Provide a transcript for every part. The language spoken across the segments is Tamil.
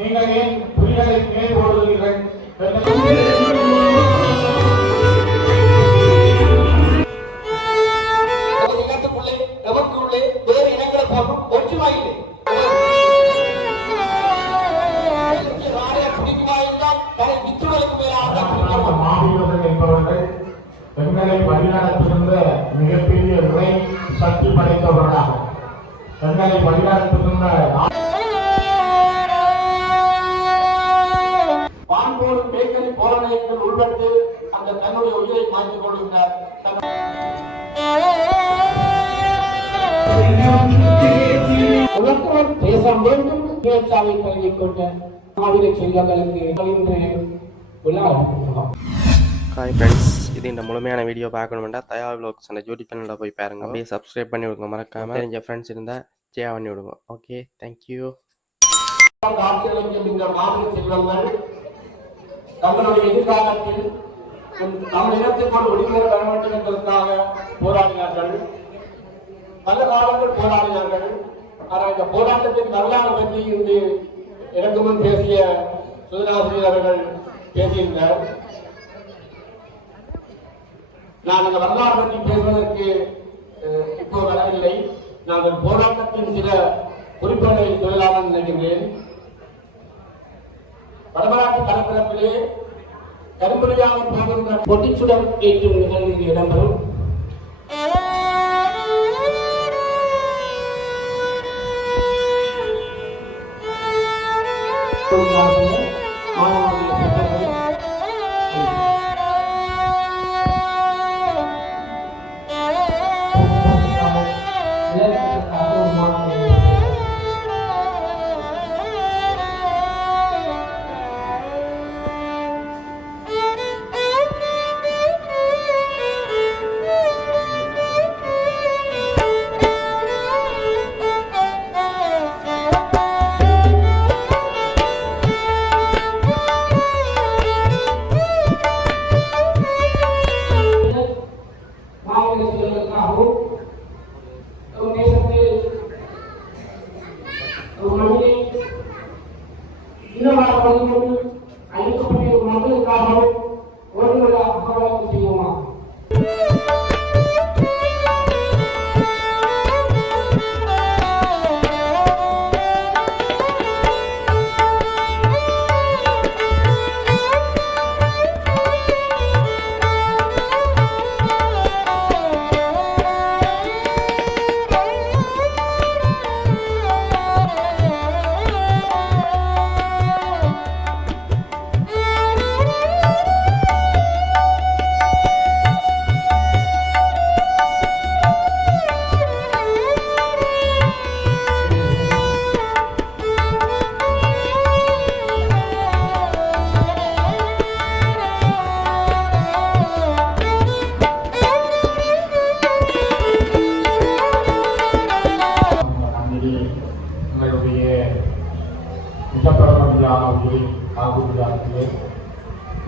நீங்கள் ஏன் புலிகளை மேல் ஓடுகிறீர்கள்? இனத்துக்குள்ளே எவருக்குள்ளே வேறு இனங்களை போன்றும் ஒற்றுமையில்லை. மாவீரர்கள் என்பவர்கள் எங்களை வழிநடத்துகின்ற மிகப்பெரிய இறை சக்தி படைத்தவர்களாக எங்களை வழிநடத்துகின்ற வான்போடும் பேக்கரி போராட்டங்கள் உள்பட்டு அந்த தன்னுடைய உயிரை மாற்றிக் கொள்கின்றார். உலகம் பேச வேண்டும் பேச்சாவை கல்விக் கொண்ட மாவீர செல்வங்களுக்கு இன்று விழா அளிக்கிறோம். ஹாய் ஃப்ரெண்ட்ஸ், இது இந்த முழுமையான வீடியோ பார்க்கணுமெண்டா தயா விலாக்ஸ் அந்த யூடியூப் சேனலில் போய் பாருங்க. அப்படியே சப்ஸ்கிரைப் பண்ணி விடுங்க. மறக்காம தெரிஞ்ச ஃப்ரெண்ட்ஸ் இருந்தால் ஷேர் பண்ணி விடுங்க. Okay, thank you. இந்த மாவீர செல்வங்கள் தங்களுடைய எதிர்காலத்தில் நம் இனத்திற்கொண்டு விடுதலை பெற வேண்டும் என்பதற்காக போராடினார்கள். பல காலங்கள் போராடினார்கள். ஆனால் இந்த போராட்டத்தின் வரலாறு பற்றி இன்று எனக்கு முன் பேசிய சுதனாசிரியர் அவர்கள் பேசியிருந்தார். நான் இந்த வரலாறு பற்றி பேசுவதற்கு இப்போ வரவில்லை. நாங்கள் போராட்டத்தின் சில குறிப்புகளை சொல்லலாம்னு நினைக்கின்றேன். வடமராட்சி கடற்பரப்பிலே கரும்புலியாக போகின்ற பொட்டிச்சுடம் ஏற்றும் நிகழ்வு இடம்பெறும்.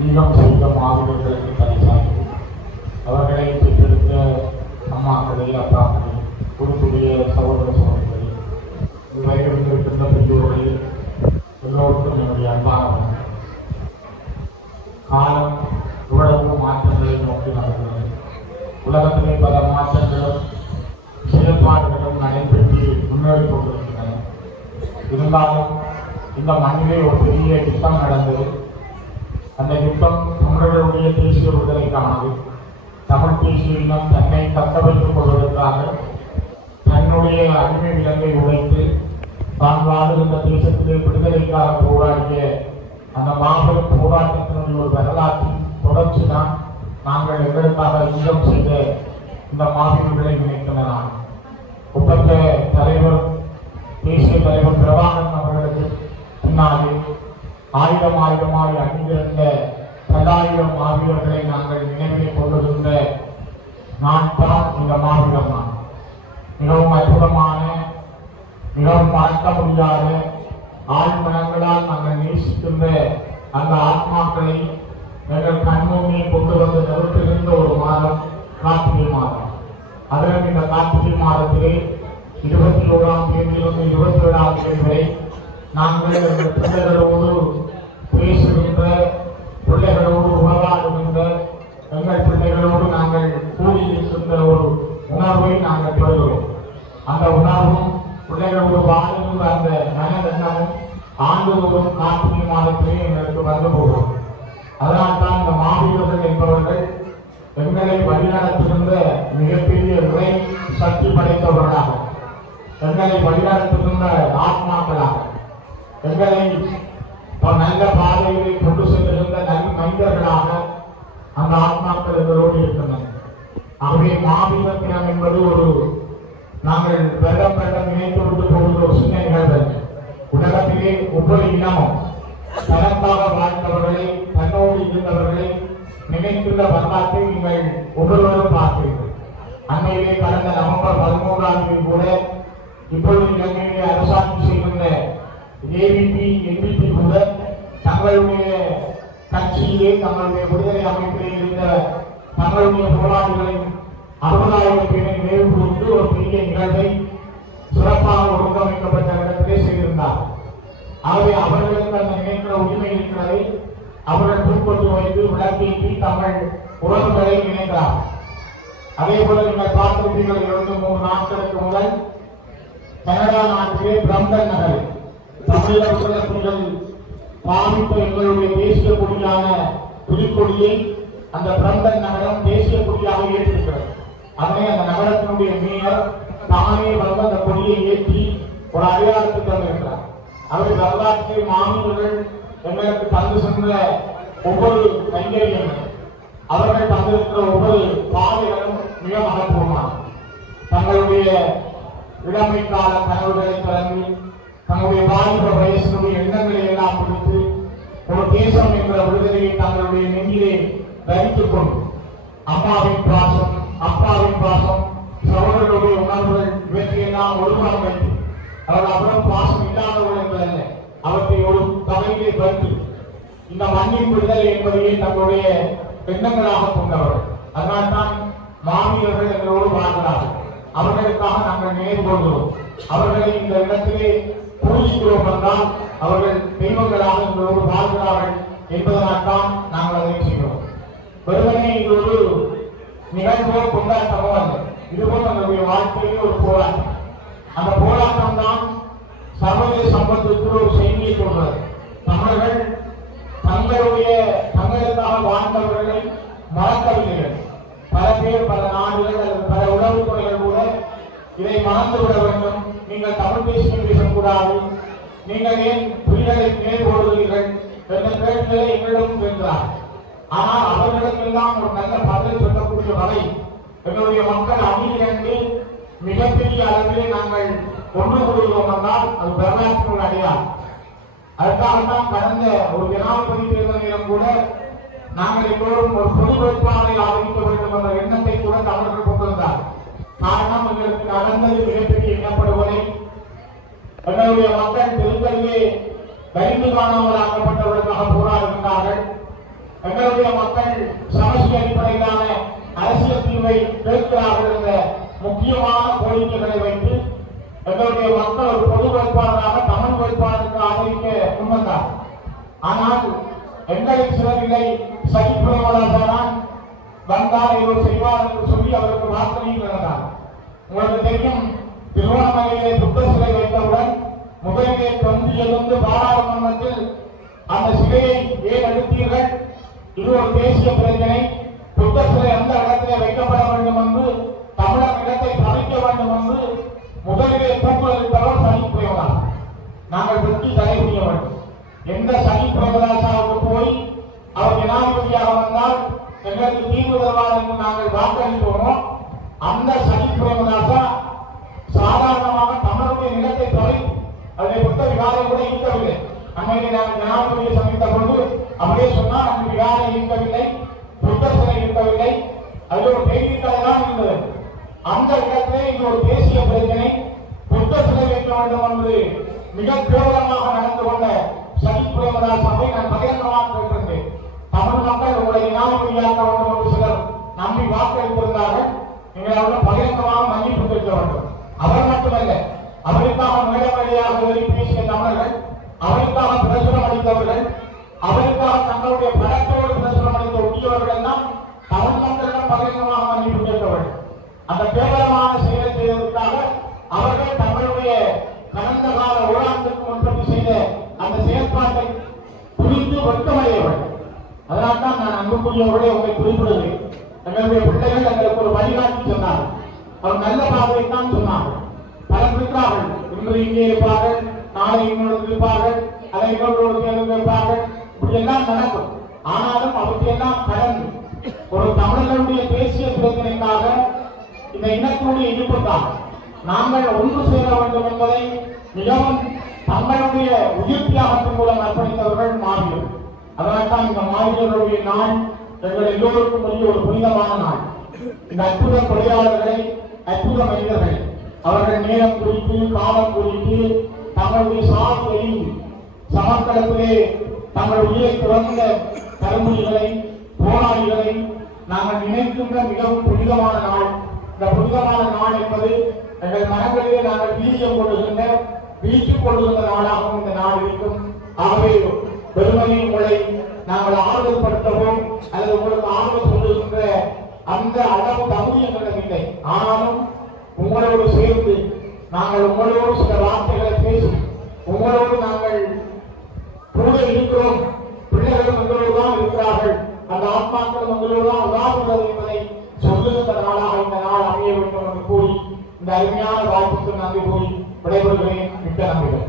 ஈகம் செய்த மாவீரர்களுக்கு பரிசாகி அவர்களை பெற்றெடுத்த அம்மாக்களே, அப்பாக்களே, குடும்புடைய சகோதர சகோதரிகளே, வயதிருக்கின்ற பெற்றோர்களே, எல்லோருக்கும் என்னுடைய அன்பான காலம் இவ்வளவு மாற்றங்களை நோக்கி நடக்கிறது. உலகத்திலே பல மாற்றங்களும் செயல்பாடுகளும் நடைபெற்று முன்னேறிக் கொண்டிருக்கின்றன. இருந்தாலும் இந்த மண்ணிலே ஒரு பெரிய யுத்தம் நடந்தது. அந்த யுத்தம் தமிழர்களுடைய தேசிய விடுதலைக்கானது. தமிழ் தேசிய இனம் தன்னை தக்க வைத்துக் கொள்வதற்காக தன்னுடைய அடிமை விலங்கை உடைத்து தான் வாழ்கின்ற தேசத்திலே விடுதலைக்காக போராடிய அந்த மாபெரும் போராட்டத்தினுடைய ஒரு வரலாற்றின் தொடர்ச்சி தான் நாங்கள் எங்களுக்காக யுத்தம் செய்த இந்த மாவீரர்களை நினைக்கின்ற நான். ஒப்பந்த தலைவர் தேசிய தலைவர் பிரபாகரன் அவர்களுக்கு பின்னாலே ஆயிரமாய் அணிந்திருந்த பல்லாயிரம் மாவீரர்களை நாங்கள் நினைவிலே கொண்டிருந்த நான் தான் இந்த மாவீரம். நான் மிகவும் அற்புதமான, மிகவும் மறக்க முடியாத ஆழ்மனங்களால் நாங்கள் நேசிக்கின்ற அந்த ஆத்மாக்களை எங்கள் கண்முன்னே கொண்டு வந்து நிறுத்துகின்ற ஒரு மாதம் கார்த்திகை மாதம். அதிலும் இந்த கார்த்திகை மாதத்திலே 21ஆம் தேதியிலிருந்து 27ஆம் தேதி வரை நாங்கள் எங்கள் பிள்ளைகளோடு பேசுகின்ற, பிள்ளைகளோடு உறவாடுகின்ற, எங்கள் பிள்ளைகளோடு நாங்கள் கூடியிருக்கின்ற ஒரு உணர்வை நாங்கள் பெறுகிறோம். அந்த உணர்வும் பிள்ளைகளோடு வாழுகின்ற அந்த மனதெண்ணமும் ஆண்டுதோறும் கார்த்திகை மாதத்திலே எங்களுக்கு வந்து போகும். அதனால்தான் இந்த மாவீரர்கள் என்பவர்கள் எங்களை வழிநடத்துகின்ற மிகப்பெரிய இறை சக்தி படைத்தவர்களாக, எங்களை வழிநடத்துகின்ற ஆத்மாக்களாக, எங்களை நல்ல பாதைகளை கொண்டு செல்லுகின்ற நல்ல மனிதர்களாக அந்த ஆத்மாக்கள் எங்களோடு இருக்கின்றன. ஆகவே மாவீரர் தினம் என்பது ஒரு நாங்கள் வெள்ளம் நினைத்து விட்டு போகின்ற ஒரு சின்ன நிகழ்வு. உலகத்திலே ஒவ்வொரு இனமும் தனக்காக வாழ்ந்தவர்களை, தன்னோடு இருந்தவர்களை நினைத்துள்ள வரலாற்றை நீங்கள் ஒவ்வொருவரும் பார்க்கிறீர்கள். அண்மையிலே கடந்த நவம்பர் 13ஆம் தேதி கூட இப்பொழுது இலங்கையிலே அரசாட்சி செய்கின்ற ஏபிபி, என்பிபி கூட தங்களுடைய கட்சியிலே, தங்களுடைய விடுதலை அமைப்பிலே இருந்த தங்களுடைய போராளிகளின் 60,000 பேரை நினைவு கூர்ந்து ஒரு பெரிய நிகழ்வை சிறப்பாக ஒழுங்கமைக்கப்பட்ட இடத்திலே செய்திருந்தார். ஆகவே அவர்களுக்கு அந்த நினைக்கிற உரிமை இருக்கிறதை அவர்கள் முன்பட்டு வைத்து விளக்கேற்றி தங்கள் உறவுகளை நினைக்கிறார். அதே போல நீங்கள் பார்த்திருப்பீர்கள், 2-3 நாட்களுக்கு முதல் கனடா நாட்டிலே பிரம்டன் நகரில் தமிழக புலிகள் பாவித்த எங்களுடைய தேசிய கொடியான புலிக்கொடியை அந்த பிரம்டன் நகரம் தேசிய கொடியாக ஏற்றிருக்கிறது. அதனை அந்த நகரத்தினுடைய மேயர் தானே வந்து அந்த கொடியை ஏற்றி ஒரு அடையாளத்தை தந்திருக்கிறார். அவை வரலாற்றை மாணவர்கள் எங்களுக்கு தந்து சென்ற ஒவ்வொரு கைங்கரியங்களும், அவர்கள் தந்திருக்கிற ஒவ்வொரு பாதைகளும் மிக மகத்துவமான தங்களுடைய இளமை கால கனவுகளை திறந்து தங்களுடைய வாலிப வயசினுடைய எண்ணங்களை எல்லாம் குறித்து ஒரு தேசம் என்ற விடுதலையை தங்களுடைய நெஞ்சிலே தரித்துக் கொண்டு அம்மாவின் பாசம், அப்பாவின் பாசம், சகோதரர்களுடைய உணர்வுகள் இவற்றையெல்லாம் ஒருவரம் வைத்து அவர்கள் அப்புறம் பாசம் இல்லாதவர்கள் என்பதல்ல, அவற்றை ஒரு தலையிலே வைத்து இந்த மண்ணின் விடுதலை என்பதையே தங்களுடைய எண்ணங்களாக கொண்டவர்கள். அதனால்தான் மாவீரர்கள் எங்களோடு வாழ்கிறார்கள். அவர்களுக்காக நாங்கள் நேர்கொள்கிறோம். அவர்களை இந்த இடத்திலே பூஜிக்கிறோம் என்றால் அவர்கள் தெய்வங்களாக எங்களோடு வாழ்கிறார்கள் என்பதனால்தான் நாங்கள் அதை செய்கிறோம். வெறுமனே இது ஒரு நிகழ்வோ கொண்டாட்டமோ அல்ல, இதுபோல் நம்முடைய வாழ்க்கையிலே ஒரு போராட்டம். அந்த போராட்டம் தான் சர்வதேச சம்பத்துக்கு ஒரு செய்தியை சொல்றது. தமிழர்கள் தங்களுக்காக வாழ்ந்தவர்களை மறக்கவில்லை. பல பேர், பல நாடுகள் அல்லது பல உளவுத்துறைகள் கூட இதை மறந்துவிட வேண்டும். நீங்கள் தமிழ் தேசியம் பேசக்கூடாது, நீங்கள் ஏன் புலிகளை மேற்கொள்கிறீர்கள் என்ற கேள்விகளை எங்களிடம் கேட்கிறார். ஆனால் அவர்களுக்கெல்லாம் ஒரு நல்ல பதில் சொல்லக்கூடிய வரை எங்களுடைய மக்கள் அணியிலிருந்து மிகப்பெரிய அளவிலே நாங்கள் ஒன்று கூடுகிறோம் என்றால் அது வரலாற்று அடையாளம். அதற்காகத்தான் கடந்த ஒரு ஜனாதிபதி தேர்தலிலும் கூட நாங்கள் எல்லோரும் ஒரு பொது வேட்பாளரை ஆதரிக்க வேண்டும் என்ற எண்ணத்தை கூட தமிழர்கள் கொண்டிருந்தார். காரணம், எங்களுக்கு நடந்தது மிகப்பெரிய இனப்படுகொலை. எங்களுடைய மக்கள் தெருக்களிலே கரிந்து காணாமல் ஆக்கப்பட்டவர்களுக்காக போராடுகின்றார்கள். எங்களுடைய மக்கள் சமஸ்டி அடிப்படையிலான அரசியல் தீர்வை கேட்கிறார்கள் என்ற முக்கியமான கோரிக்கைகளை வைத்து எங்களுடைய மக்கள் ஒரு பொது வேட்பாளராக தமிழ் வேட்பாளருக்கு ஆதரிக்க முன்வந்தார். ஆனால் எங்களை சிலரில்லை சகிப்புரையாளர் வந்தார், இவர் செய்வார் என்று சொல்லி அவருக்கு வார்த்தையில் இருந்தார். உங்களுக்கு தெரியும், திருவண்ணாமலையிலே புத்த சிலை வைத்தவுடன் முதலிலே தொந்தி எழுந்து பாராளுமன்றத்தில் அந்த சிலையை ஏன் எடுத்தீர்கள், இது ஒரு தேசிய பிரச்சனை, புத்த சிலை அந்த இடத்திலே வைக்கப்பட வேண்டும் என்று, தமிழக இடத்தை பறிக்க வேண்டும் என்று முதலிலே கூக்குரலிட்டவர் சனி பிரேமதாஸ். நாங்கள் வெற்றி தடைபுரிய வேண்டும். எந்த சனி பிரேமதாசாவுக்கு போய் அவர் ஜனாதிபதியாக வந்தால் எங்களுக்கு தீர்வு தருவார் என்று நாங்கள் வாக்களித்தோமோ, அந்த சனி பிரேமதாசா சாதாரணமாக தமிழுடைய நிலத்தை தொலைத்து அதை புத்த விகாரம் கூட இருக்கவில்லை. அன்றைக்கு நாங்கள் ஜனாதிபதியை சந்தித்த பொழுது அப்படியே சொன்னால் அந்த விகாரம் இருக்கவில்லை, புத்த சிலை இருக்கவில்லை, அது ஒரு செய்தித்தாள் தான் இருந்தது. அந்த இடத்திலே இது ஒரு தேசிய பிரச்சனை, புத்த சிலை வைக்க வேண்டும் என்று மிக கேவலமாக நடந்து கொண்ட சனி பிரேமதாசாவை நான் பகிரங்கமாக கேட்டிருந்தேன். தமிழ் மக்கள் உங்களை ஜனாதிபதியாக்க வேண்டும் என்று சிலர் நம்பி வாக்களித்திருந்தார்கள். நீங்கள் அவர்கள் பகிரங்கமாக மன்னிப்பு கேட்க வேண்டும். அவர் மட்டுமல்ல, அவருக்காக மேலவழியாக பேசிய தமிழர்கள் படித்தவர்கள், அவருக்காக தங்களுடைய பலத்தோடு பிரசுரம் அளித்த உத்தியோகர்கள் எல்லாம் தமிழ் மக்களிடம் பகிரங்கமாக மன்னிப்பு கேட்டவர்கள். அந்த கேவலமான செயலை செய்வதற்காக அவர்கள் தங்களுடைய கடந்த கால ஓராண்டுக்கு முன்பு செய்த அந்த செயற்பாட்டை குறித்து வெட்கமடையவர்கள். அதனால்தான் நான் அன்புக்குரியவர்களே உங்களை குறிப்பிடுகிறேன். எங்களுடைய பிள்ளைகள் எங்களுக்கு ஒரு வழிகாட்டி சொன்னார்கள். அவர் நல்ல பாதையைத்தான் சொன்னார்கள். பலர் இருக்கிறார்கள், இன்று இங்கே இருப்பார்கள், நாளை இன்னொரு இருப்பார்கள், அதை இன்னொரு தேர்வு வைப்பார்கள், இப்படி எல்லாம் நடக்கும். ஆனாலும் அவற்றையெல்லாம் கடந்து ஒரு தமிழர்களுடைய தேசிய பிரச்சனைக்காக, இந்த இனத்தினுடைய இருப்புக்காக நாங்கள் ஒன்று சேர வேண்டும் என்பதை மிகவும் தங்களுடைய உயிர் தியாகத்தின் மூலம் அர்ப்பணித்தவர்கள் மாவீரர்கள். அதனால்தான் இந்த மாவீரர்களுடைய நாள் எங்கள் எல்லோருக்கும் உரிய ஒரு புனிதமான நாள். இந்த அற்புத கொலையாளர்களை, அற்புத மனிதர்களை அவர்கள் நேரம் குறித்து, காலம் குறித்து, தங்களுடைய சாதி அறிந்து சமர்க்களத்திலே தங்கள் உயிரை துறந்த கருமொழிகளை, போராளிகளை நாங்கள் நினைக்கின்ற மிகவும் புனிதமான நாள். இந்த புனிதமான நாள் என்பது எங்கள் மனங்களிலே நாங்கள் வீரியம் கொள்ளுகின்ற, வீச்சுக் கொள்ளுகின்ற நாளாகவும் இந்த நாள் இருக்கும். ஆகவே பெருமையை உங்களை நாங்கள் ஆறுதல் படுத்தவும் அல்லது உங்களுக்கு ஆறுதல் சொல்லுகின்ற அந்த அளவு தகுதி எங்களிடம் இல்லை. ஆனாலும் உங்களோடு சேர்ந்து நாங்கள் உங்களோடு சில வார்த்தைகளை பேசி உங்களோடு நாங்கள் கூட இருக்கிறோம். பிள்ளைகளும் எங்களோடு தான் இருக்கிறார்கள், அந்த ஆத்மாக்களும் எங்களோடு தான் உதாரணம் என்பதை சொல்லுகின்ற நாளாக இந்த நாள் அமைய வேண்டும் என்று கூறி இந்த அருமையான வாய்ப்புக்கு நன்றி கூறி விடைபெறுகிறேன். மிக்க நன்றிகள்.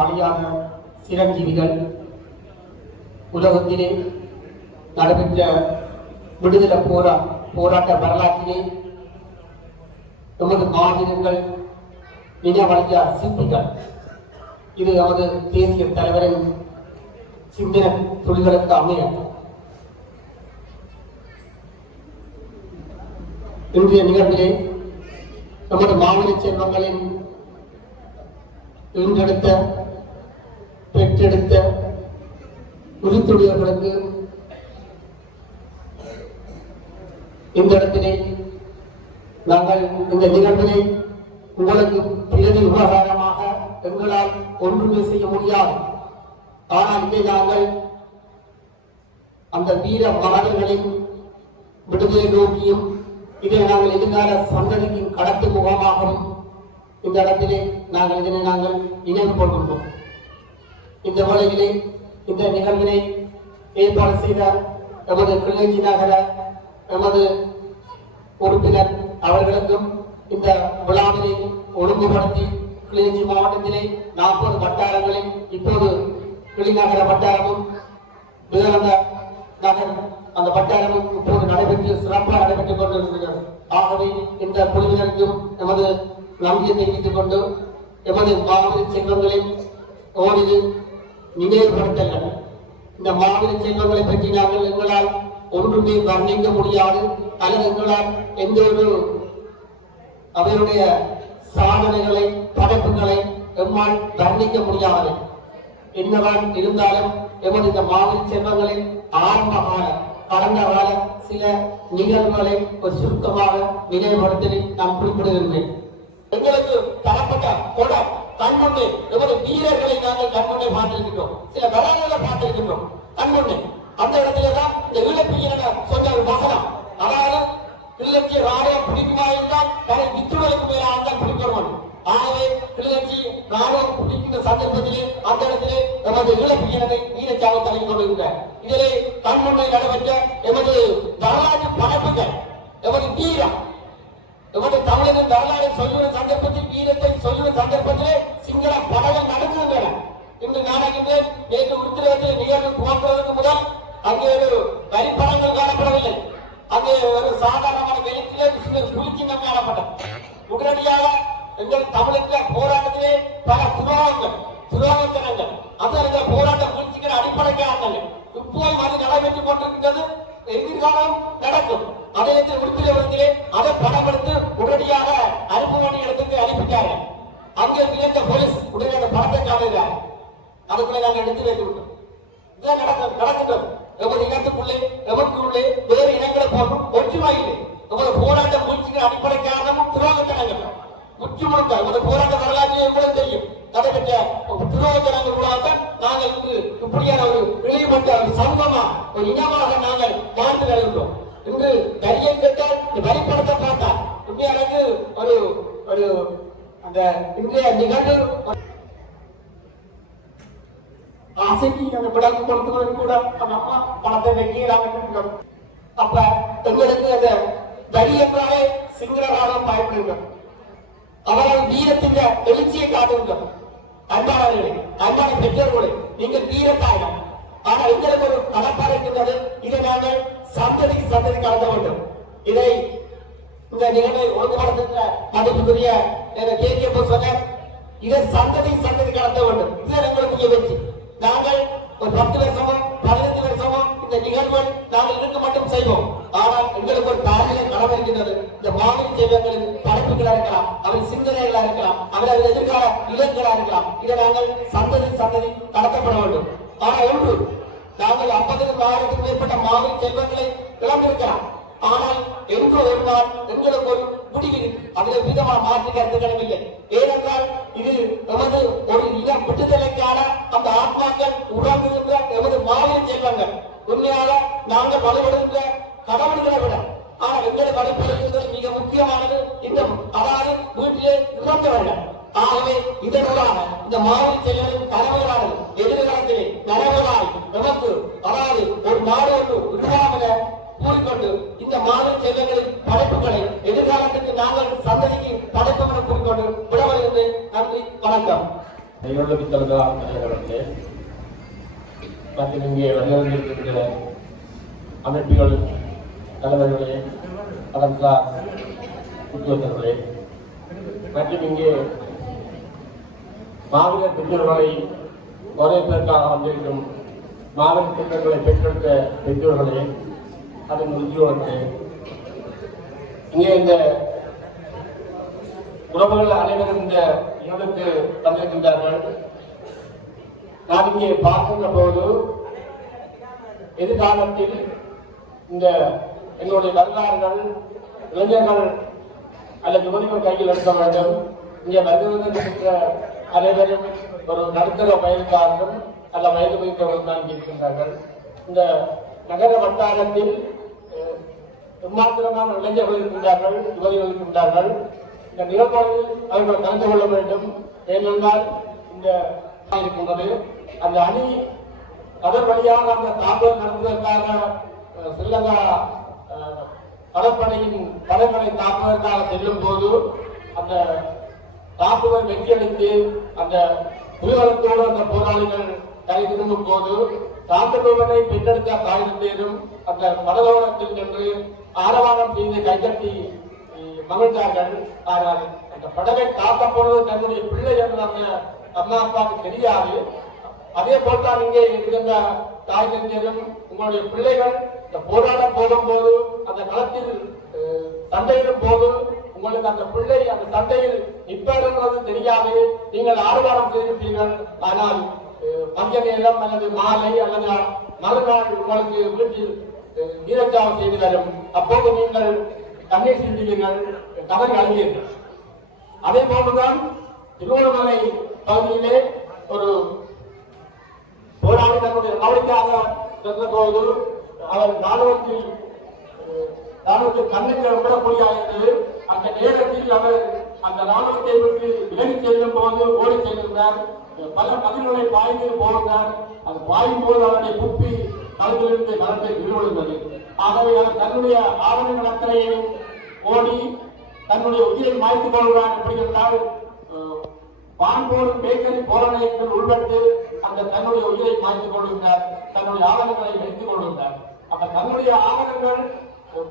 அழியாத சிரஞ்சீவிகள். உலகத்திலே நடைபெற்ற விடுதலை போராட்ட வரலாற்றிலே நமது மாவீரர்கள் நினைவழியா சிற்பிகள். இது நமது தேசிய தலைவரின் சிந்தனை துளிகளுக்கு அமைய இன்றைய நிகழ்விலே நமது மாவீர செல்வங்களின் ஈன்றெடுத்த பெற்றெடுத்த உறுத்துடையவர்களுக்கு இந்த இடத்திலே நாங்கள் இந்த நிகழ்வினை உங்களுக்கு பிரதி உபகாரமாக எங்களால் ஒன்றுமே செய்ய முடியாது. ஆனால் இதை நாங்கள் அந்த வீர மகன்களின் விடுதலை நோக்கியும் இதை நாங்கள் எதிர்கால சந்ததிக்கும் கடத்து முகமாகவும் இந்த இடத்திலே இதனை நாங்கள் நினைவு கொள்கின்றோம். இந்த வேளையிலே இந்த நிகழ்வினை ஏற்பாடு செய்த எமது கிளிநொச்சி நகர எமது உறுப்பினர் அவர்களுக்கும் இந்த விழாவினை ஒழுங்குபடுத்தி கிளிநொச்சி மாவட்டத்திலே 40 வட்டாரங்களில் இப்போது கிளிநகர வட்டாரமும் விவேகானந்த நகர் அந்த வட்டாரமும் இப்போது நடைபெற்று சிறப்பாக நடைபெற்றுக் கொண்டிருக்கிறது. ஆகவே இந்த குழுவினருக்கும் எமது நம்பிக்கை தெரிவித்துக் கொண்டு எமது மாவீர செல்வங்களின் ஓரிரு நினைவுபடுத்தல். இந்த மாவீர செல்வங்களை பற்றி நாங்கள் எங்களால் ஒன்றுமே வர்ணிக்க முடியாது அல்லது எங்களால் எந்த ஒரு அவருடைய சாதனைகளை படைப்புகளை எம்மால் வர்ணிக்க முடியாது. என்னதான் இருந்தாலும் எமது இந்த மாவீர செல்வங்களின் ஆரம்ப கால கடந்த கால சில நிகழ்வுகளை ஒரு சுருக்கமாக நினைவுபடுத்தி நான் குறிப்பிடுகின்றேன். எங்களுக்கு தரப்பட்ட கொடம் கண்முன்னே எமது வீரர்களை நாங்கள் கண்முன்னே பார்த்திருக்கின்றோம். சில வரலாறுகளை பார்த்திருக்கின்றோம் கண்முன்னே. அந்த இடத்துல தான் இந்த இழப்பீங்க சொன்ன ஒரு வசனம், அதாவது கிளிநொச்சி ராணுவம் பிடிக்குமா என்றால் தரை வித்துடலுக்கு மேல ஆண்டால் பிடிக்கிறோம். ஆகவே கிளிநொச்சி ராணுவம் பிடிக்கின்ற சந்தர்ப்பத்திலே அந்த இடத்திலே எமது இழப்பீனத்தை வீரச்சாவை தலை கொண்டிருக்கிறார். இதிலே கண்முன்னே நடைபெற்ற எமது வரலாற்று படைப்புகள், எமது வீரம், எமது தமிழரின் வரலாறு சொல்லுகிற சந்தர்ப்பத்தில் வீரத்தை சொல்லுகிற சந்தர்ப்பத்திலே சிங்கள படைகள் நடந்துகின்றன. இன்று நாடகின்றேன். நேற்று உத்திரத்தில் நிகழ்வு துவங்குவதற்கு முதல் அங்கே ஒரு வரிப்படங்கள் காணப்படவில்லை. அங்கே ஒரு சாதாரணமான வெளித்திலே குளிச்சின்னம் காணப்பட்டது. உடனடியாக எங்கள் தமிழக போராட்டத்திலே பல துரோகத்தனங்கள் அந்த போராட்ட முயற்சிக்கிற அடிப்படை காரணங்கள் இப்போது அது நடைபெற்றுக் கொண்டிருக்கிறது. எதிர்காலம் நடக்கும். அதே உறுப்பினர்களே அதை படப்படுத்தி உடனடியாக அனுப்ப வேண்டிய இடத்துக்கு அனுப்பிட்டாங்க. அங்கே விளைந்த போலீஸ் உடனே அந்த படத்தை காணுகிறார். அதுக்குள்ளே நாங்கள் எடுத்து வைத்து விட்டோம். இதுதான் நடக்கின்றோம். எமது இனத்துக்குள்ளே எமக்குள்ளே வேறு இனங்களை போன்றும் ஒற்றுமையில்லை. எமது போராட்ட முயற்சிக்கு அடிப்படை காரணமும் துரோகத்தனங்கள். முற்றுமுழுக்க எமது போராட்ட வரலாற்றிலே உங்களுக்கு தெரியும். நடைபெற்ற துரோகத்தனங்கள் கூடாக நாங்கள் இன்று இப்படியான ஒரு இழிவுபட்ட ஒரு சமூகமா ஒரு இனமாக நாங்கள் வாழ்ந்து வருகின்றோம். இன்று வரியை கேட்டால் இந்த வரிப்படத்தை பார்த்தா இந்தியாவுக்கு ஒரு ஒரு அந்த இன்றைய நிகழ்வு ஆசைக்கு அந்த விளக்கு கொடுத்தவர்கள் கூட அந்த அம்மா பணத்தை வைக்கிறாங்க. அப்ப எங்களுக்கு அந்த வரி என்றாலே சிங்களராலும் பயப்படுகிறோம். அவர்கள் வீரத்தின் எழுச்சியை காட்டுகின்றோம். அன்பானவர்களே, அன்பான பெற்றோர்களே, நீங்கள் வீரத்தாயிரம். ஆனால் எங்களுக்கு ஒரு கடப்பாடு இருக்கின்றது. இதை நாங்கள் சந்ததிக்கு சந்ததி கடத்த வேண்டும். இதை இந்த நிகழ்வை ஒழுங்குபடுத்துகிற மதிப்புக்குரிய கேட்க சொன்ன இதை சந்ததி கடத்த வேண்டும். இதுதான் எங்களுக்கு வெற்றி. நாங்கள் ஒரு 10 வருஷமோ 15 வருஷமோ இந்த நிகழ்வு நாங்கள் இருக்கு மட்டும் செய்வோம். ஆனால் எங்களுக்கு ஒரு தார்மீக கடமை இருக்கின்றது. இந்த மாவீர செல்வங்களின் படைப்புகளா இருக்கலாம், அவரின் சிந்தனைகளா இருக்கலாம், அவரது எதிர்கால இலக்குகளா இருக்கலாம். இதை நாங்கள் சந்ததி கடத்தப்பட வேண்டும். ஆனால் ஒன்று, நாங்கள் 50,000 மேற்பட்ட மாவீர செல்வங்களை இழந்திருக்கலாம். ஆனால் என்று ஒரு நாள் எங்களுக்கு ஒரு முடிவில் அதில் விதமான மாற்று கருத்துக்களும் இல்லை. ஏனென்றால் இது எமது ஒரு இனம் விடுதலைக்கான அந்த ஆத்மாக்கள் உறங்குகின்ற எமது மாவீர செல்வங்கள். உண்மையாக நாங்கள் வலுவெடுக்கிற கடவுள்களை விட ஆனால் எங்களை வலுப்படுத்துவது மிக முக்கியமானது. இந்த அதாவது வீட்டிலே இறந்தவர்கள். ஆகவே இதனூடாக இந்த மாவீர செல்வங்களின் கனவுகளானது எதிர்காலத்திலே நனவுகளாய் நமக்கு அதாவது ஒரு நாடு ஒன்று உருவாக கூறிக்கொண்டு இந்த மாவீர செல்வங்களின் படைப்புகளை எதிர்காலத்துக்கு நாங்கள் சந்ததிக்கு படைப்பவனை கூறிக்கொண்டு விடவருகிறது. நன்றி, வணக்கம். நிகழ்வுக்கு தலைவராக மற்றும் இங்கே வந்திருக்கின்ற அமைப்புகள் தலைவர்களே, கடன்சார் உத்தியோகர்களே மற்றும் இங்கே மாநில பெற்றோர்களை வரவேற்பதற்காக வந்திருக்கும் மாநில திட்டங்களை பெற்றெடுத்த பெற்றோர்களே, அதன் உத்தியோகர்களே, இங்கே இந்த உறவுகள் அனைவரும் இந்த இடத்துக்கு வந்திருக்கின்றார்கள். நான் இங்கே பார்க்கின்ற போது எதிர்காலத்தில் இந்த எங்களுடைய வரலாறுகள் இளைஞர்கள் அல்லது யுவதிகள் கையில் எடுக்க வேண்டும். இங்கே வருகின்ற அனைவரும் ஒரு நடுத்தர வயதுக்காரர்கள் அல்ல வயது வைத்தவர்கள் தான் இருக்கின்றார்கள். இந்த நகர வட்டாரத்தில் எம்மாத்திரமான இளைஞர்கள் இருக்கின்றார்கள், யுவதிகள் இருக்கின்றார்கள். இந்த நிகழ்வுகளில் அவர்கள் கலந்து கொள்ள வேண்டும். ஏனென்றால் இந்த இருக்கின்றது அந்த அணி அதன் வழியாக அந்த தாக்குதல் நடத்துவதற்காக ஸ்ரீலங்கா கடற்படையின் படைகளை தாக்குவதற்காக செல்லும் போது அந்த தாக்குதல் வெற்றியளித்து அந்த புலிகளத்தோடு அந்த போராளிகள் கை திரும்பும் போது சாந்தகோவனை பெற்றெடுத்த தாயிலும் அந்த கடலோரத்தில் சென்று ஆரவாரம் செய்து கைகட்டி மகிழ்ந்தார்கள். ஆனால் அந்த படகை தாக்க போனது தன்னுடைய பிள்ளை என்று அந்த அம்மா அப்பாவுக்கு தெரியாது. அதே போல்தான் இங்கே இருந்த தாய் தந்தையரும் உங்களுடைய பிள்ளைகள் இந்த போராட போகும் போது அந்த களத்தில் சண்டையிடும் போது உங்களுக்கு அந்த பிள்ளை அந்த சண்டையில் நிற்பது தெரியாது. நீங்கள் ஆர்ப்பாட்டம் செய்திருப்பீர்கள். ஆனால் மதிய நேரம் அல்லது மாலை அல்லது மறுநாள் உங்களுக்கு வீட்டில் வீரச்சாவம் செய்து வரும். அப்போது நீங்கள் கண்ணீர் சிந்துவீர்கள், கதறி அழுவீர்கள். அதே போன்றுதான் திருவண்ணாமலை பகுதியிலே ஒரு போராளி தன்னுடைய கவலைக்காக சென்ற போது அவர் ராணுவத்தில் கண்ணுக்கு விடக்கூடியது. அந்த நேரத்தில் அவர் அந்த ராணுவத்தை விட்டு விலகி செல்லும் போது ஓடி செல்கின்றார். பல பதில்களை பாய்ந்து போகிறார். அது பாயும் போது அவருடைய குப்பி களத்திலிருந்து மரத்தை விழுந்தது. ஆகவே அவர் தன்னுடைய ஆவணங்கள் அத்தனையும் ஓடி தன்னுடைய உயிரை மாய்த்துக் கொள்கிறார். எப்படி என்றால் பான்போடும் பேக்கரி போராட்டங்கள் உள்பட்டு அந்த தன்னுடைய உயிரை மாற்றிக் கொள்கின்றார். தன்னுடைய ஆவணங்களை வைத்துக் கொள்கின்றார். அப்ப தன்னுடைய ஆவணங்கள்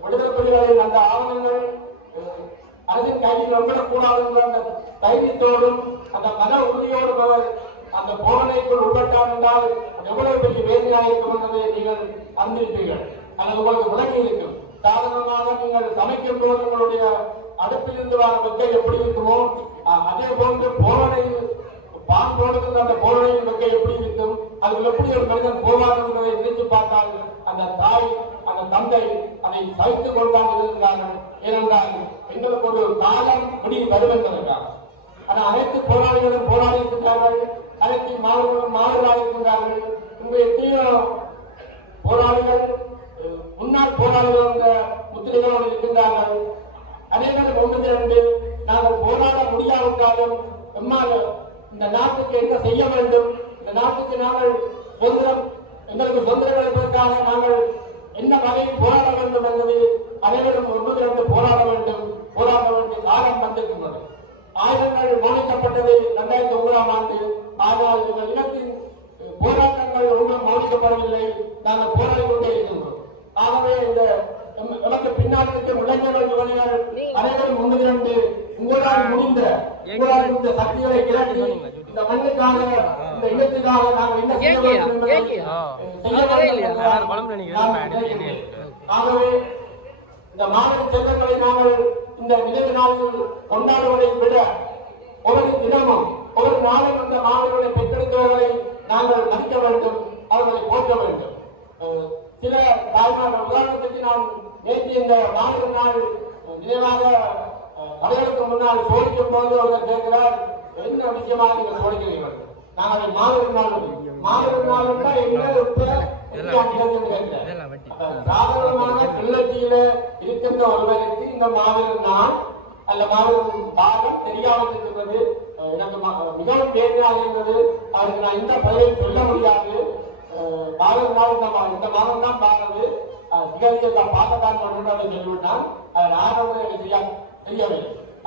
விடுதலை புலிகளின் அந்த ஆவணங்கள் அரசின் கையில் நம்பக்கூடாது என்ற அந்த தைரியத்தோடும் அந்த மன உறுதியோடும் அவர் அந்த போதனைக்குள் உட்பட்டார் என்றால் எவ்வளவு பெரிய வேதனையாக இருக்கும் என்பதை நீங்கள் அறிந்திருப்பீர்கள் அல்லது உங்களுக்கு விளங்கி இருக்கும். சாதாரணமாக நீங்கள் சமைக்கும் போது உங்களுடைய அடுப்பிலிருந்து வர வெக்கை எப்படி இருக்குமோ அதே போன்று போரணையில் பான் போடுகின்ற அந்த போரணையின் வெக்கை எப்படி இருக்கும், அதில் எப்படி ஒரு மனிதன் போவார் என்பதை நினைத்து பார்த்தால் அந்த தாய் அந்த தந்தை அதை சகித்துக் கொள்ளாமல் இருந்தார்கள். ஏனென்றால் எங்களுக்கு ஒரு காலம் முடி வரும் என்பதற்காக. ஆனால் அனைத்து போராளிகளும் போராடி இருக்கின்றார்கள், அனைத்து மாணவர்களும் மாணவர்களாக இருக்கின்றார்கள். இங்கு எத்தனையோ போராளிகள் முன்னாள் போராளிகள் என்ற முத்திரைகளோடு இருக்கின்றார்கள். அனைவரும் ஒன்று திரண்டு நாங்கள் போராட முடியாவிட்டாலும் எம்மால் இந்த நாட்டுக்கு என்ன செய்ய வேண்டும், இந்த நாட்டுக்கு நாங்கள் சுதந்திரம் எங்களுக்கு சுதந்திரம் கிடைப்பதற்காக நாங்கள் என்ன வகையில் போராட வேண்டும் என்பது அனைவரும் ஒன்று திரண்டு போராட வேண்டும். போராட வேண்டிய காலம் வந்திருக்கின்றது. ஆயுதங்கள் மௌனிக்கப்பட்டது 2009ஆம் ஆண்டு. ஆனால் எங்கள் இனத்தின் போராட்டங்கள் ஒன்றும் மௌனிக்கப்படவில்லை. நாங்கள் போராடி கொண்டே இருக்கின்றோம். ஆகவே இந்த நமக்கு பின்னால் இருக்கும் இளைஞர்கள் யுவதிகள் அனைவரும் ஒன்று திரண்டு உங்களால் முடிந்த சக்திகளை கிளப்பி இந்த மண்ணுக்காக இந்த இனத்துக்காக நாங்கள் என்ன செய்ய வேண்டும் என்பதை ஆகவே இந்த மாநில செல்வங்களை நாங்கள் இந்த நினைவு நாளில் கொண்டாடுவதை விட ஒவ்வொரு தினமும் ஒவ்வொரு நாளும் இந்த மாணவர்களை பெற்றெடுத்தவர்களை நாங்கள் மதிக்க வேண்டும், அவர்களை போற்ற வேண்டும். சில தாய்மார்கள் உதாரணத்துக்கு நான் நேற்று இந்த மாணவர் நாள் நினைவாக கடலுக்கு முன்னால் சோதிக்கும் போது அவர் கேட்கிறார், என்ன விஷயமாக நீங்கள் சோதிக்கிறீர்கள்? நாங்கள் மாணவர் நாள் என்ன சாதாரணமான கிள்ளச்சியில இருக்கின்ற ஒருவருக்கு இந்த மாணவர் நாள் அல்ல மாணவர் பாகம் தெரியாமல் இருக்கின்றது. எனக்கு மிகவும் வேதனையாக இருந்தது. அவருக்கு நான் இந்த பதிலை சொல்ல முடியாது. மாணவர் நாள் இந்த மாதம் தான் பாருது திகழ்ச்சியை தான் பார்க்கத்தான் பண்ணணும் சொல்லிவிட்டான். அவர் ஆரம்பம் எனக்கு தெரியவில்லை.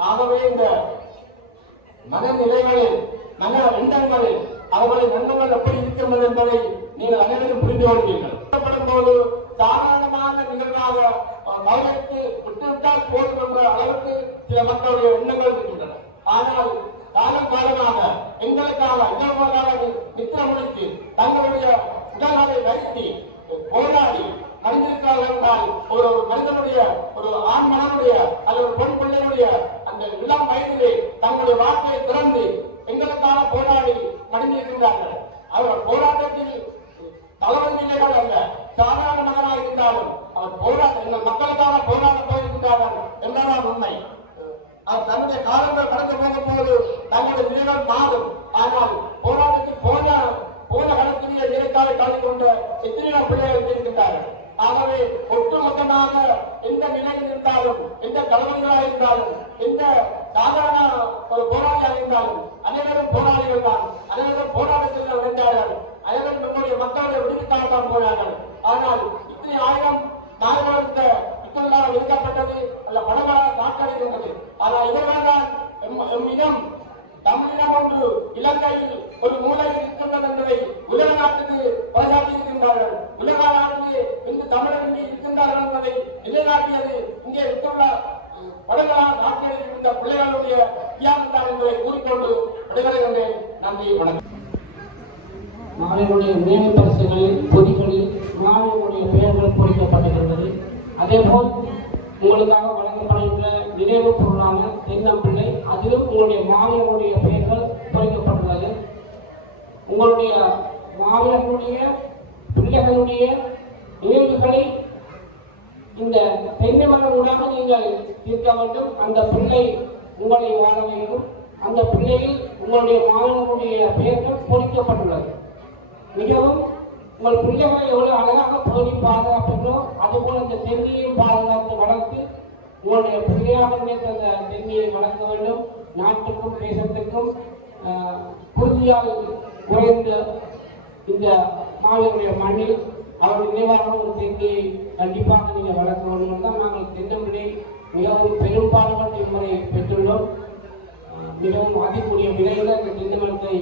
ஆகவே இந்த மனநிலைகளில் மன எண்ணங்களில் அவர்களின் எண்ணங்கள் எப்படி இருக்கின்றது என்பதை நீங்கள் அனைவரும் புரிந்து கொள்வீர்கள் போது சாதாரணமான நிகழ்வாக கவலைக்கு விட்டுவிட்டால் போதும் என்ற அளவுக்கு சில மக்களுடைய எண்ணங்கள் இருக்கின்றன. ஆனால் காலம் காலமாக எங்களுக்காக மித்திரமுடித்து தங்களுடைய உடல்களை வருத்தி போராடி மனிதர்கள் என்றால் ஒரு மனிதனுடைய ஒரு ஆண் மகனுடைய அல்லது ஒரு பெண் பிள்ளைகளுடைய அந்த இளம் வயதிலே தங்களுடைய வாழ்க்கையை திறந்து எங்களுக்காக போராடி மடிந்திருக்கின்றார்கள். அவர் போராட்டத்தில் தலைவர்கள் அல்ல, சாதாரண மகனாக இருந்தாலும் அவர் போராட்ட எங்கள் மக்களுக்காக போராட போயிருக்கின்றார்கள் என்பதால் உண்மை. அவர் தன்னுடைய காலங்கள் கடந்து போகும் போது தங்களுடைய நிலைகள் மாறும். ஆனால் போராட்டத்தில் போன காலத்திலேயே நிலைக்காலை கலந்து கொண்ட எத்தனையோ பிள்ளைகள் இருக்கின்றார்கள். ஆகவே ஒட்டுமொத்தமாக எந்த நிலையில் இருந்தாலும், எந்த தலைவர்களாக இருந்தாலும், எந்த சாதாரண ஒரு போராளியாக இருந்தாலும் அனைவரும் போராளிகள் தான். அனைவரும் போராட்டத்தில் இணைந்தார்கள். அனைவரும் நம்முடைய மக்களை விடுவித்தால்தான் போனார்கள். ஆனால் இத்தனை ஆயிரம் நாடுகளுக்கு இத்தனை விதிக்கப்பட்டது அல்ல படங்களால் நாட்டடைகின்றது. ஆனால் இவர்கள் தான் இனம் தமிழினம் ஒன்று இலங்கையில் ஒரு மூலையில் இருக்கின்றது என்பதை உலக நாட்டுக்கு பறைசாற்றி இருக்கின்றார்கள். உலக நாட்டிலே இன்று தமிழர் இங்கே இருக்கின்றார்கள் என்பதை நிலைநாட்டியது இங்கே விட்டுள்ள படங்களால் நாட்டில் இருக்கின்ற பிள்ளைகளுடைய தியாகம்தான் என்பதை கூறிக்கொண்டு விடைபெறுகின்றேன். நன்றி, வணக்கம். மாணவர்களுடைய நினைவு பரிசுகளில் பொதிகளில் மாணவர்களுடைய பெயர்கள் பொறிக்கப்பட்டிருக்கிறது. அதேபோல் உங்களுக்காக வழங்கப்படுகின்ற நினைவு பொருளான தென்னம்பிள்ளை, அதிலும் உங்களுடைய மாணவர்களுடைய பெயர்கள் பொறிக்கப்பட்டுள்ளது. உங்களுடைய மாணவர்களுடைய பிள்ளைகளுடைய நினைவுகளை இந்த தென்னை மரம் ஊடாக நீங்கள் தீர்க்க வேண்டும். அந்த பிள்ளை உங்களை வாழ வேண்டும். அந்த பிள்ளையில் உங்களுடைய மாணவர்களுடைய பெயர்கள் பொறிக்கப்பட்டுள்ளது. மிகவும் உங்கள் பிள்ளைகளை எவ்வளவு அழகாக பேணி பாதுகாப்பீங்களோ அதுபோல் அந்த தென்னையையும் பாதுகாத்து வளர்த்து உங்களுடைய பிள்ளையாக நினைத்த அந்த தென்னையை வளர்க்க வேண்டும். நாட்டுக்கும் தேசத்துக்கும் குருதியால் உறைந்த இந்த மாவீரருடைய மண்ணில் அவருடைய நினைவாக ஒரு தென்னையை கண்டிப்பாக நீங்கள் வளர்க்க வேண்டும் தான் நாங்கள் தென்னம்பிள்ளை மிகவும் பெரும்பாடுபட்டு முறை பெற்றுள்ளோம். மிகவும் அதிகூடிய விலையில் இந்த தென்னமரத்தை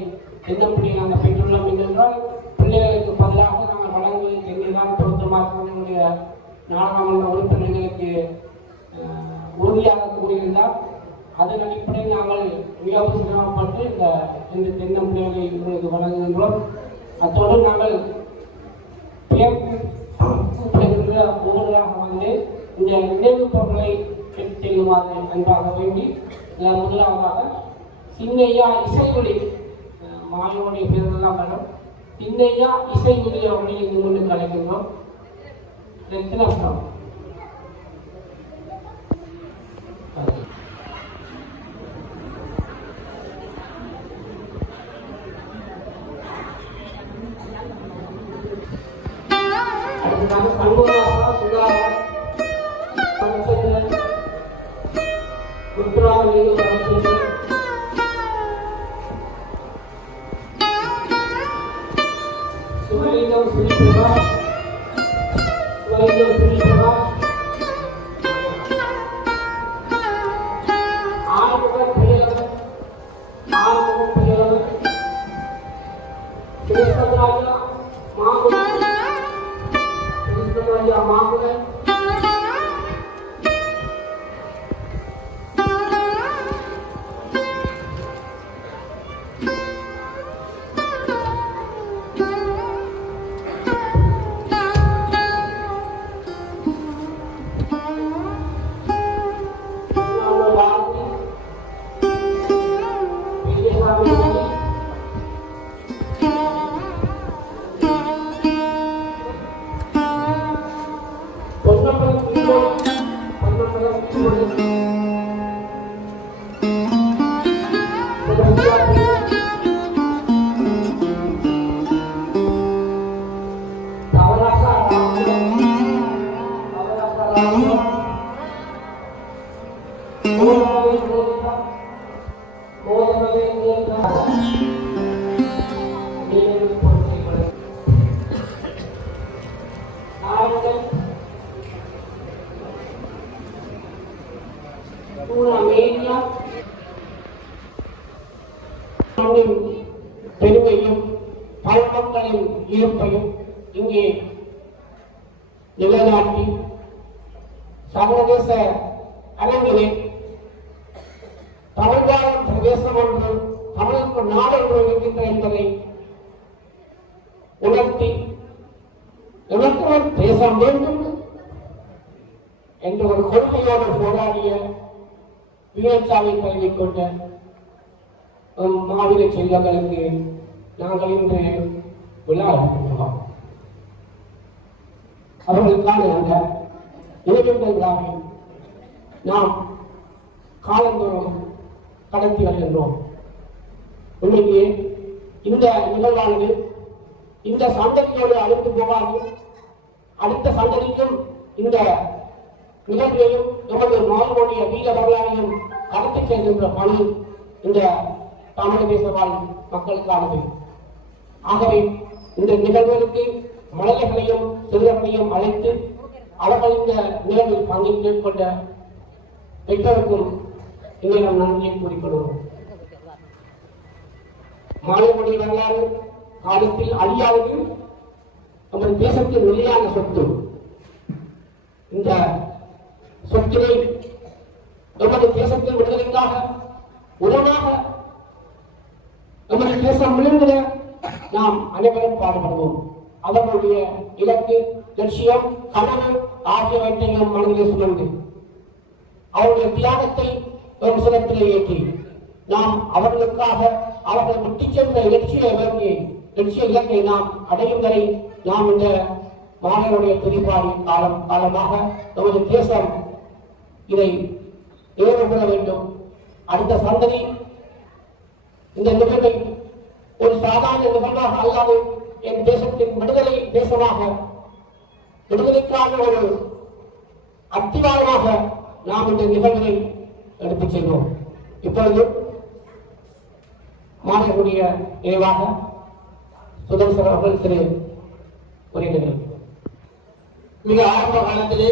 தென்னம்பிள்ளையை நாங்கள் பெற்றுள்ளோம். என்றால் பிள்ளைகளுக்கு பதிலாக நாங்கள் வழங்குவது தென்னைதான் பொருத்தமாக என்னுடைய நாடாளுமன்ற உறுப்பினர்களுக்கு உறுதியாக கூறியிருந்தால் அதன் அடிப்படையில் நாங்கள் மிகவும் சிரமப்பட்டு இந்த தென்னம்பிள்ளைகளை உங்களுக்கு வழங்குகின்றோம். அத்தோடு நாங்கள் கூப்பிடுகின்ற ஒவ்வொருவராக வந்து இந்த நினைவு பொருட்களை பெற்றுச் செல்லுமாறு அன்பாக வேண்டி முதலாவதாக சின்னையா இசைவெளி மாணவனுடைய பேரெல்லாம் வரும். சின்னையா இசைவெளி அவர்களை இங்கு கொண்டு அழைக்கின்றோம். ரத்னபுரம் மண்ணின் பெருமையும் பழமக்களின் ஈர்ப்பையும் இங்கே நிலைநாட்டி சர்வதேச அரங்கிலே தமிழ்வாழும் பிரதேசம் ஒன்று தமிழுக்கு நாடொன்று இருக்கின்ற என்பதை உணர்த்தி இனத்தவர் பேச வேண்டும் என்ற ஒரு கொள்கையோடு போராடிய வீரச்சாவை கல்வி கொண்ட மாவீர செல்வங்களுக்கு நாங்கள் இன்று விழா எடுத்துள்ளோம். அவர்களுக்கான அந்த இளைஞர்களாக நாம் காலந்தோறும் கடத்தி வருகின்றோம். உண்மையிலேயே இந்த நிகழ்வானது இந்த சந்ததியோடு அழைத்து போகாது, அடுத்த சந்ததிக்கும் இந்த நிகழ்வையும் எமது மாறுபடிய வீர வரலாறையும் கடத்தி செல்கின்ற பணி இந்த தமிழ் தேச வாழ் மக்களுக்கானது. ஆகவே இந்த நிகழ்வுகளுக்கு மழலைகளையும் சிறுவர்களையும் அழைத்து அவர்கள் இந்த நிகழ்வில் பங்கேற்றுக் கொண்ட பெற்றோருக்கும் இங்கே நாம் நன்றியை கூறிக்கொள்வோம். மாறுபடிய வரலாறு காலத்தில் அழியாவது நமது தேசத்தின் நிலையான சொத்து. இந்த சொத்தினை நமது தேசத்தின் விடுதலைக்காக உடனாக நமது தேசம் விழுந்திட நாம் அனைவரும் பாடுபடுவோம். அவர்களுடைய இலக்கு, லட்சியம், கனவு ஆகியவற்றையும் மனதிலே சுமந்து அவருடைய தியாகத்தை ஒரு சிலத்திலே ஏற்றி நாம் அவர்களுக்காக அவர்கள் விட்டு சென்ற லட்சிய இலக்கை நாம் அடையும் வரை நாம் இந்த மாணவருடைய துதிப்பாடி காலமாக நமது தேசம் இதை ஏற்றுக்கொள்ள வேண்டும். அடுத்த சந்ததி இந்த நிகழ்வை ஒரு சாதாரண நிகழ்வாக அல்லாது என் தேசத்தின் விடுதலை தேசமாக, விடுதலைக்கான ஒரு அத்திவாரமாக நாம் இந்த நிகழ்வை எடுத்துச் செல்வோம். இப்பொழுது மாணவர்களுடைய நினைவாக சுதர்சன் அவர்கள் திரு உரையினர். மிக ஆரம்ப காலத்திலே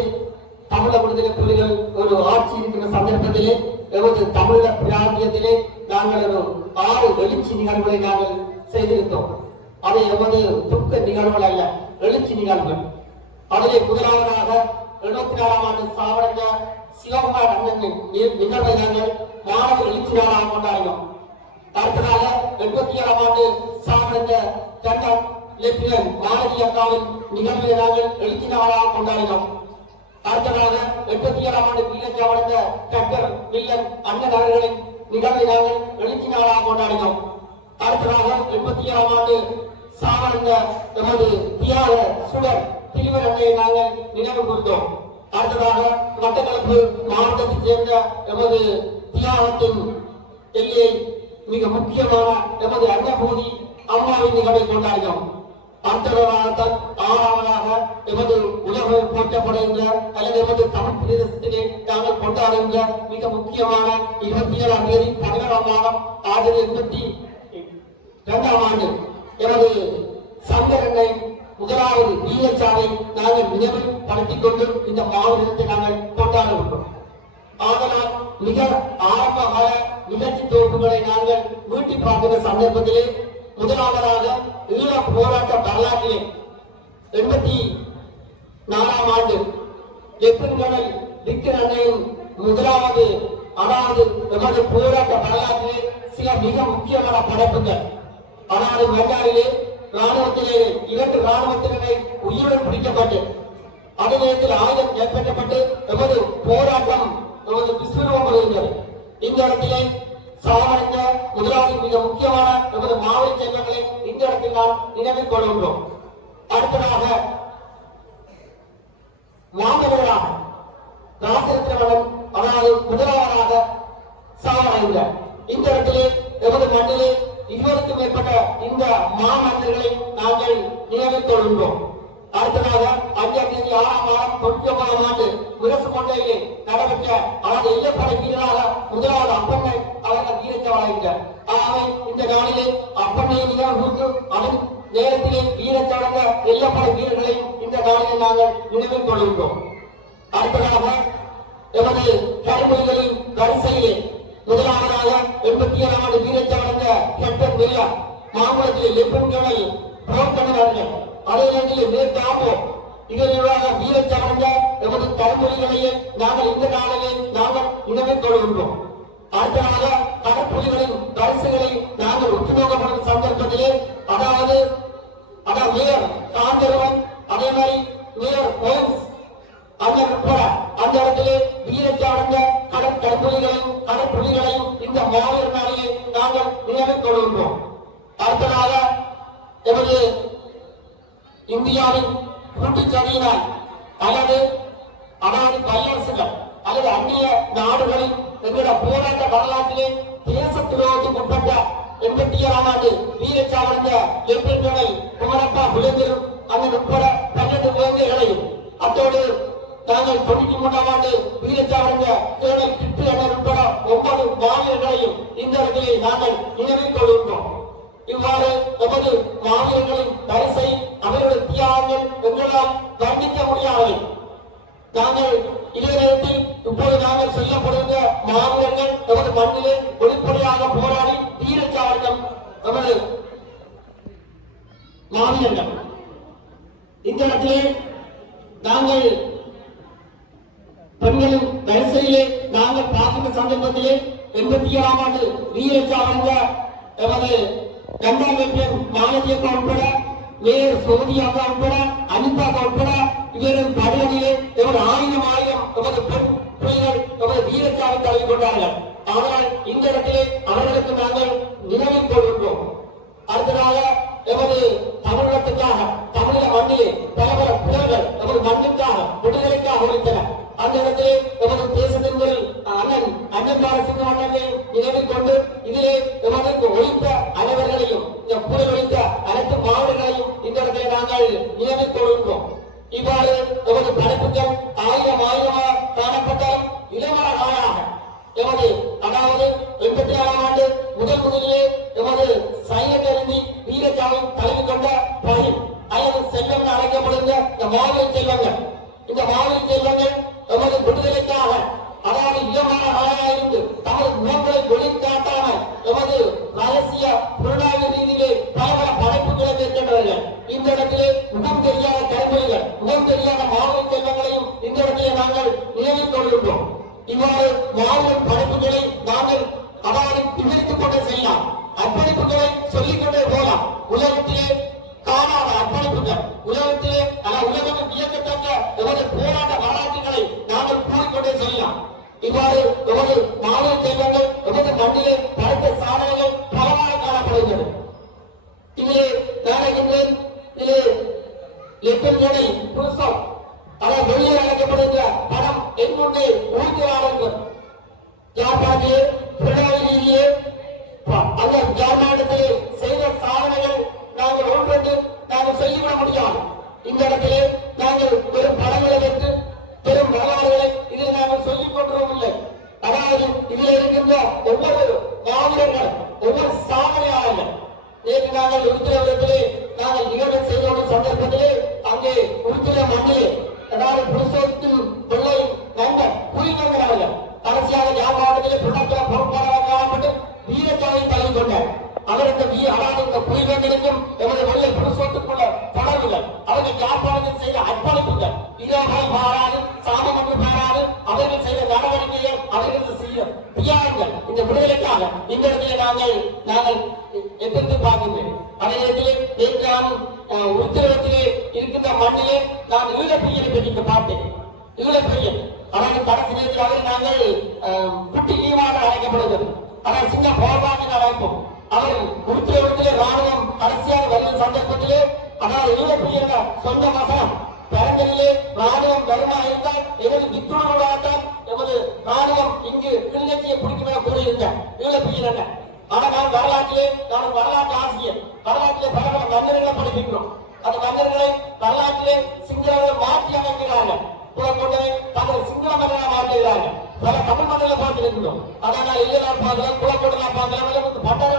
தமிழ விடுதலை புலிகள் ஒரு ஆட்சி இருக்கிற சந்தர்ப்பத்திலே எமது தமிழ பிராந்தியத்திலே நாங்கள் ஒரு 6 எழுச்சி நிகழ்வுகளை நாங்கள் செய்திருந்தோம். அது எமது துக்க நிகழ்வுகள் அல்ல, எழுச்சி நிகழ்வுகள். அதிலே முதலாவதாக 74ஆம் ஆண்டு சாவடைந்த சிவகுமார் அண்ணன் நிகழ்வை நாங்கள் மாணவர் எழுச்சி நாளாக கொண்டாடினோம். அடுத்ததாக 87ஆம் ஆண்டு சாவடைந்த ஜெனரல் லெப்டினன்ட் மாலதி அக்காவின் நிகழ்வை நாங்கள் எழுச்சி நாளாக கொண்டாடினோம். அடுத்ததாக 87ஆம் ஆண்டு வீரச்சாவடைந்த டாக்டர் வில்லன் அண்ணன் அவர்களின் நிகழ்வை நாங்கள் எழுச்சி நாளாக கொண்டாடினோம். அடுத்ததாக 87ஆம் ஆண்டு சாவடைந்த எமது தியாக சுடர் திருவர் அண்ணையை நாங்கள் நினைவு கூர்ந்தோம். அடுத்ததாக மட்டக்களப்பு மாவட்டத்தைச் சேர்ந்த எமது தியாகத்தின் எல்லையை மிக முக்கியமான எமது அன்னபூதி அம்மாவின் நிகழ்வை கொண்டாடினோம். அடுத்ததாக 6ஆவதாக எமது உலக போற்றப்படுகின்ற அல்லது எமது தமிழ் பிரதேசத்திலே நாங்கள் கொண்டாடுகின்ற மிக முக்கியமான 27ஆம் தேதி 11ஆம் மாதம் 1982ஆம் ஆண்டு எமது சங்கரனை முதலாவது வீரச்சாவை நாங்கள் நினைவில் படுத்திக் கொண்டு இந்த மாவட்டத்தை நாங்கள் கொண்டாடுகின்றோம். ஆதலால் மிக ஆரம்ப கால நிகழ்ச்சி தொகுப்புகளை நாங்கள் மீட்டி பார்க்கிற சந்தர்ப்பத்திலே முதலாவதாக ஈழ போராட்ட வரலாற்றிலே 84ஆம் ஆண்டு லெப்டினன்ட் விக்டர் அண்ணையின் முதலாவது அதாவது எமது போராட்ட வரலாற்றிலே சில மிக முக்கியமான படைப்புகள். அதாவது மன்னாரிலே ராணுவத்திலே 2 ராணுவத்தினரை உயிருடன் பிடிக்கப்பட்டு அதே நேரத்தில் ஆயுதம் கைப்பற்றப்பட்டு எமது போராட்டம் எமது விஸ்வரூபம் வருகின்றது. இந்த இடத்திலே சாவடைந்த முதலாவது மிக முக்கியமான எமது மாவட்ட செல்வங்களை இந்த இடத்தில் நாம் நினைவில் கொள்கின்றோம். அடுத்ததாக மாணவர்களாக ராசரத்னவன் அதாவது முதலாவதாக சாவடைந்த இந்த இடத்திலே எமது மண்ணிலே 20க்கும் மேற்பட்ட இந்த மாமன்னர்களை நாங்கள் நினைவில் கொள்கின்றோம். அடுத்ததாக 5ஆம் தேதி 6ஆம் மாதம் 99ஆம் ஆண்டு முரசு கொண்டையிலே நடைபெற்ற அதாவது எல்லைப்படை வீரராக முதலாவது அப்பண்ணை அவர்கள் வீரச்சாவடைந்தார். ஆகவே இந்த நாளிலே அப்பண்ணையை நிகழ்வு அதன் நேரத்திலே வீரச்சாவடைந்த எல்லைப்படை வீரர்களை இந்த நாளிலே நாங்கள் நினைவில் கொள்கின்றோம். அடுத்ததாக எமது கருமொழிகளின் வரிசையிலே முதலாவதாக 87ஆம் ஆண்டு வீரச்சாவடைந்த கேப்டன் வில்லியம், மாங்குளத்தில் லெப்டினன்ட் கர்னல் புரோக்கணர்கள், அதே நேரத்தில் மேற்காப்போ இதற்காக வீரச்சார்ந்த எமது தலைமொழிகளையே நாங்கள் இந்த நாளிலே நாங்கள் இணைத்துக் கொள்கின்றோம். அடுத்ததாக கடற்புலிகளின் பரிசுகளை நாங்கள் உற்றுநோக்கப்படும் சந்தர்ப்பத்திலே அதாவது மேயர் காந்தருவன், அதே மாதிரி மேயர் போலீஸ் அந்த உட்பட அந்த இடத்திலே வீரச்சார்ந்த கடற்புலிகளையும் இந்த மாவீரர் நாளிலே நாங்கள் நினைவுக் கொள்கின்றோம். அடுத்ததாக எமது இந்தியாவின் கூட்டுச்சதியினால் அல்லது வல்லரசுகள் அல்லது அந்நிய நாடுகளில் எங்களோட போராட்ட வரலாற்றிலே தேச துரோகத்துக்கு உட்பட்ட 87ஆம் ஆண்டு வீரச்சார்ந்த லெப்டினன்ட் கர்னல் குமரப்பா புலேந்திரன் அண்ணன் உட்பட 12 குழந்தைகளையும் அத்தோடு நாங்கள் 93ஆம் ஆண்டு வீரச்சார்ந்த கர்னல் கிட்டு அண்ணன் உட்பட 9 மாவீரர்களையும் இந்த இடத்திலே நாங்கள் நினைவில் கொள்கின்றோம். இவ்வாறு நமது மாவீரர்களின் வரிசை அவர்களுடைய தியாகங்கள் எங்களால் வர்ணிக்க முடியாதவை. நாங்கள் இதே நேரத்தில் இப்போது நாங்கள் சொல்லப்படுகிற மாவீரர்கள் நமது மண்ணிலே வெளிப்படையாக போராடி வீரச்சார்ந்த நமது மாவீரர்கள். இந்த இடத்திலே நாங்கள் பெண்களின் வரிசையிலே நாங்கள் பார்க்கின்ற சந்தர்ப்பத்திலே 87ஆம் ஆண்டு வீரச்சார்ந்த நமது கண்டாங்கப்பன் மாலதியக்கா உட்பட மேயர் சோதியாக்கா உட்பட அனிதாக்கா உட்பட இவர்கள் படுகொலையிலே எவ்வளவு ஆயிரம் நமது பெண் பிள்ளைகள் நமது வீரச்சாவை தழுவி கொண்டார்கள். ஆனால் இந்த இடத்திலே அவர்களுக்கு நாங்கள் நினைவில் கொள்கின்றோம். அடுத்ததாக எமது தமிழகத்துக்காக தமிழக மண்ணிலே பல புலர்கள் நமது மண்ணுக்காக விடுதலைக்காக ஒழித்தனர். அந்த இடத்திலே எமது தேசத்தின் அண்ணன் பாலசிங்க மன்னனை நினைவில் கொண்டு இதிலே எமது ஒழித்த அனைவர்களையும் இந்த புலர் ஒழித்த அனைத்து மாவட்டங்களையும் இந்த இடத்திலே நாங்கள் நினைவில் கொள்கின்றோம். இவ்வாறு எமது படைப்புகள் ஆயிரமாக காணப்பட்டாலும் இளமரகாயாக எமது அதாவது 86ஆம் ஆண்டு முதலிலே எமது சைலத்தருந்தி வீரச்சாவை தழுவி கொண்ட பயிர் அல்லது செல்வம் என அழைக்கப்படுகிற இந்த மாவீரர் செல்வங்கள், இந்த மாவீரர் செல்வங்கள் எமது விடுதலைக்காக அதாவது இளமரகாக இருந்து தமது முகங்களை வெளிக்காட்டாமல் எமது ரகசிய பொருளாதார ரீதியிலே பல படைப்புகளை மேற்கொண்டவர்கள். இந்த இடத்திலே முகம் தெரியாத கல்விகள், முகம் தெரியாத மாவீரர் செல்வங்களையும் இந்த இடத்திலே நாங்கள் நினைவில் கொள்கின்றோம். இவ்வாறு மாவீரர் படைப்புகளை நாங்கள் அதாவது விவரித்துக் கொண்டே செல்லலாம். அர்ப்பணிப்புகளை சொல்லிக்கொண்டே போகலாம். உலகத்திலே காணாத அர்ப்பணிப்புகள், உலகத்திலே உலகம் வியக்கத்தக்க எமது போராட்ட வரலாற்றுகளை நாங்கள் கூறிக்கொண்டே செல்லலாம். இவ்வாறு எமது மாவீரர் செல்வங்கள் எமது மண்ணிலே படைத்த சாதனைகள் பலவாக காணப்படுகிறது. இதிலே நாடுகின்றேன் இதிலே லெப்டினன்ட் கர்னல் புருஷம் அதாவது வெளியே அழைக்கப்படுகிற படம் என்னுடைய ஊழியராளர்கள் யாழ்ப்பாணத்திலே பிரணாயிலே அந்த யாழ்ப்பாணத்திலே செய்த சாதனைகள் நாங்கள் ஒன்று நாங்கள் சொல்லிவிட முடியாது. இந்த இடத்திலே நாங்கள் பெரும் படங்களை வைத்து பெரும் வரலாறுகளை இதில் நாங்கள் சொல்லிக் கொண்டோம் இல்லை. அதாவது இதில் இருக்கின்ற ஒவ்வொரு மாவீரர்கள் ஒவ்வொரு சாதனையாளர்கள் நேற்று நாங்கள் உருத்திரத்திலே நாங்கள் நிகழ்வு செய்த சந்தர்ப்பத்திலே அங்கே உருத்திர மண்ணிலே அதாவது புருஷத்தின் பிள்ளை நண்பர் புலிகங்கள் அவர்கள் கடைசியாக வியாபாரத்திலே புண்ணக்கிற பொறுப்பாளராக காணப்பட்டு வீரச்சாவை தழுவி கொண்டார். அவருக்கு அதாவது இந்த புலிகங்களுக்கும் எமது வெள்ளை புருஷத்துக்குள்ள தொடர்புகள் அவர்கள் வியாபாரத்தில் செய்த அர்ப்பணிப்புகள் இதோடு மாறாது சாமமன்று மாறாது அவர்கள் செய்த நடவடிக்கைகள் அவர்கள் செய்த தியாகங்கள் இந்த விடுதலைக்காக இந்த இடத்திலே நாங்கள் எதிர்த்து பார்க்கின்றேன். அதே நேரத்தில் நேற்றாலும் உத்திரவத்திலே இருக்கின்ற மண்ணிலே நான் ஈழப்பையனை பற்றி பார்த்தேன். ஈழப்பையன் அதாவது கடைசி நேரத்தில் நாங்கள் குட்டி லீவாக அழைக்கப்படுகிறது. ஆனால் சின்ன போராட்டம் அழைப்போம். அவர் உத்திரவத்திலே ராணுவம் கடைசியாக வருகிற சந்தர்ப்பத்திலே அதாவது ஈழப்பையன சொந்த மசனம் பரங்கலிலே ராணுவம் வருமா இருந்தால் எமது வித்துணர்வுடன் எமது ராணுவம் இங்கு கிளிநொச்சியை பிடிக்கும் என கூறியிருந்தார் ஈழப்பையன். ஆனால் வரலாற்றிலே நான் வரலாற்று ஆசிரியர், வரலாற்றிலே பல மன்னர்களை படிப்பிக்கிறோம். அந்த மன்னர்களை வரலாற்றிலே சிங்களவர்கள் மாற்றி அமைக்கிறார்கள். புலக்கொண்டவை தங்கள் சிங்கள மன்னராக மாற்றுகிறார்கள். பல தமிழ் மன்னர்களை பார்த்திருக்கிறோம். அதனால் இல்லையா பார்க்கலாம், புலக்கொண்டலாம் பார்க்கலாம், பட்டார